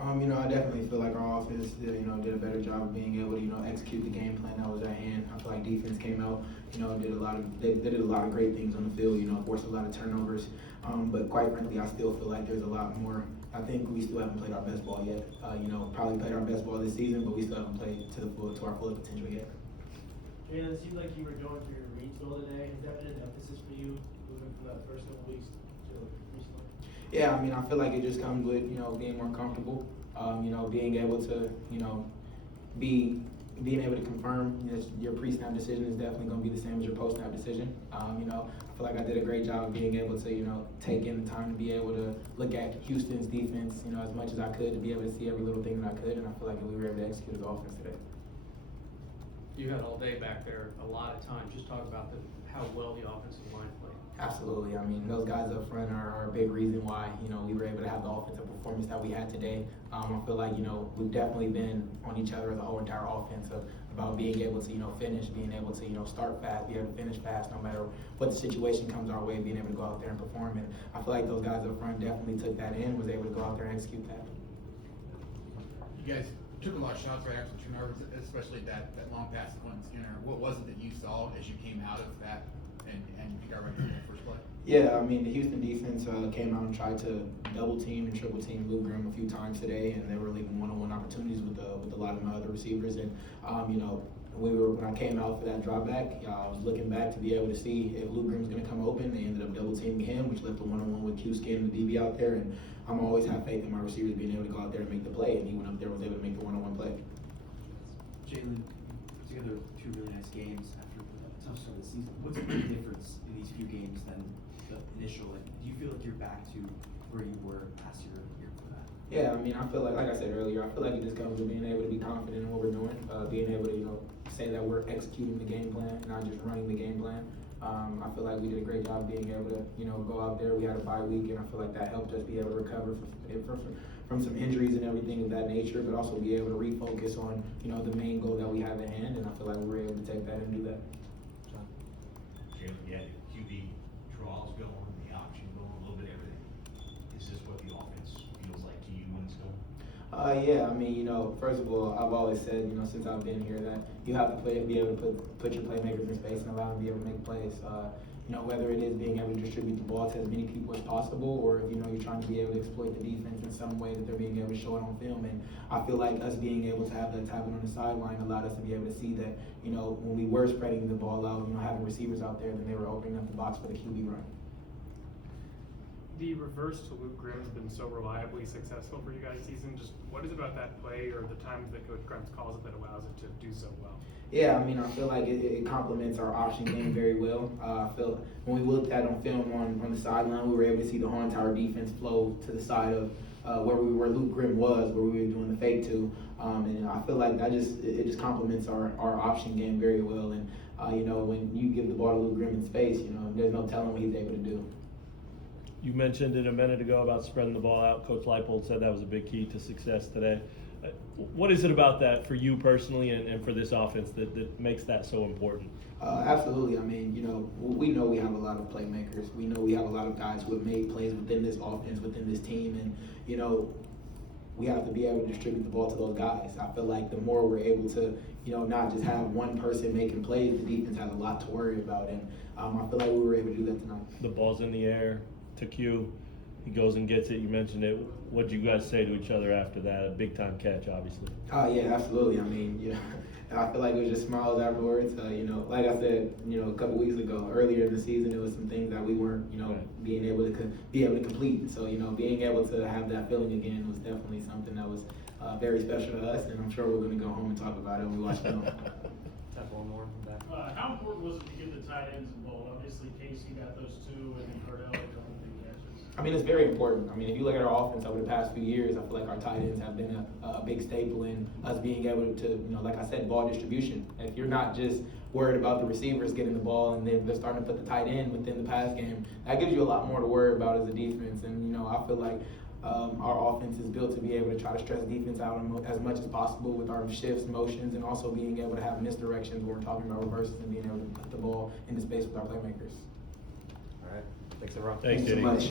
I definitely feel like our offense, did a better job of being able to, execute the game plan that was at hand. I feel like defense came out, they did a lot of great things on the field, forced a lot of turnovers. But quite frankly, I still feel like there's a lot more. I think we still haven't played our best ball yet. Probably played our best ball this season, but we still haven't played to our full potential yet. Jalon, it seemed like you were going through your reads all today. Has that been an emphasis for you moving from that first couple weeks to recently? Yeah, I feel like it just comes with, being more comfortable, being able to, being able to confirm your pre-snap decision is definitely going to be the same as your post-snap decision. I feel like I did a great job of being able to, take in the time to be able to look at Houston's defense, as much as I could, to be able to see every little thing that I could, and I feel like we were able to execute as offense today. You had all day back there, a lot of time. Just talk about how well the offensive line played. Absolutely. Those guys up front are a big reason why, we were able to have the offensive performance that we had today. I feel like, we've definitely been on each other as a whole entire offense about being able to, finish, being able to, start fast, be able to finish fast, no matter what the situation comes our way, being able to go out there and perform. And I feel like those guys up front definitely took that in, was able to go out there and execute that. You guys took a lot of shots right after the turnovers, especially that long pass to Quentin Skinner. What was it that you saw as you came out of that and you got ready for that first play? Yeah, the Houston defense came out and tried to double team and triple team Luke Grimm a few times today, and they were leaving one-on-one opportunities with a lot of my other receivers. And when I came out for that drop back, I was looking back to be able to see if Luke Grimm was going to come open. They ended up double teaming him, which left the one-on-one with Q Skin and the DB out there. And I'm always have faith in my receivers being able to go out there and make the play, and he went up there and was able to make the one-on-one play. Jalon, put together two really nice games after a tough start of the season. What's the big difference in these few games than the initial? Do you feel like you're back to where you were last year for that? Yeah, I feel like I said earlier, I feel like it just comes with being able to be confident in what we're doing, being able to, say that we're executing the game plan, not just running the game plan. I feel like we did a great job being able to, go out there. We had a bye week, and I feel like that helped us be able to recover from some injuries and everything of that nature, but also be able to refocus on, the main goal that we have at hand, and I feel like we were able to take that and do that. Jalon, you had the QB draws going, the option going, a little bit of everything. Is this what the offense feels like to you when it's going? Yeah, first of all, I've always said, since I've been here, that you have to be able to put your playmakers in space and allow them to be able to make plays. Whether it is being able to distribute the ball to as many people as possible, or if, you're trying to be able to exploit the defense in some way that they're being able to show it on film. And I feel like us being able to have that tackle on the sideline allowed us to be able to see that, when we were spreading the ball out, having receivers out there, then they were opening up the box for the QB run. The reverse to Luke Grimm has been so reliably successful for you guys this season. Just what is it about that play or the times that Coach Grimm calls it that allows it to do so well? Yeah, I feel like it complements our option game very well. I feel when we looked at it on film on the sideline, we were able to see the whole entire defense flow to the side of where Luke Grimm was, where we were doing the fake to. And I feel like it just complements our option game very well. And when you give the ball to Luke Grimm in space, there's no telling what he's able to do. You mentioned it a minute ago about spreading the ball out. Coach Leipold said that was a big key to success today. What is it about that for you personally and for this offense that makes that so important? Absolutely. We know we have a lot of playmakers. We know we have a lot of guys who have made plays within this offense, within this team, and we have to be able to distribute the ball to those guys. I feel like the more we're able to, not just have one person making plays, the defense has a lot to worry about, and I feel like we were able to do that tonight. The ball's in the air to Q. He goes and gets it. You mentioned it. What did you guys say to each other after that? A big time catch, obviously. Yeah, absolutely. I feel like it was just smiles afterwards. Like I said, a couple weeks ago, earlier in the season, it was some things that we weren't, being able to complete. So, being able to have that feeling again was definitely something that was very special to us, and I'm sure we're going to go home and talk about it when we watch film. Have one more from back. How important was it to get the tight ends involved? Obviously, Casey got those two, and then Cardell got a couple big catches. It's very important. If you look at our offense over the past few years, I feel like our tight ends have been a big staple in us being able to, like I said, ball distribution. If you're not just worried about the receivers getting the ball and then they're starting to put the tight end within the pass game, that gives you a lot more to worry about as a defense. And, I feel like our offense is built to be able to try to stress defense out as much as possible with our shifts, motions, and also being able to have misdirections when we're talking about reverses and being able to put the ball into space with our playmakers. All right. Thanks, everyone. Thanks, Thanks so JD. much.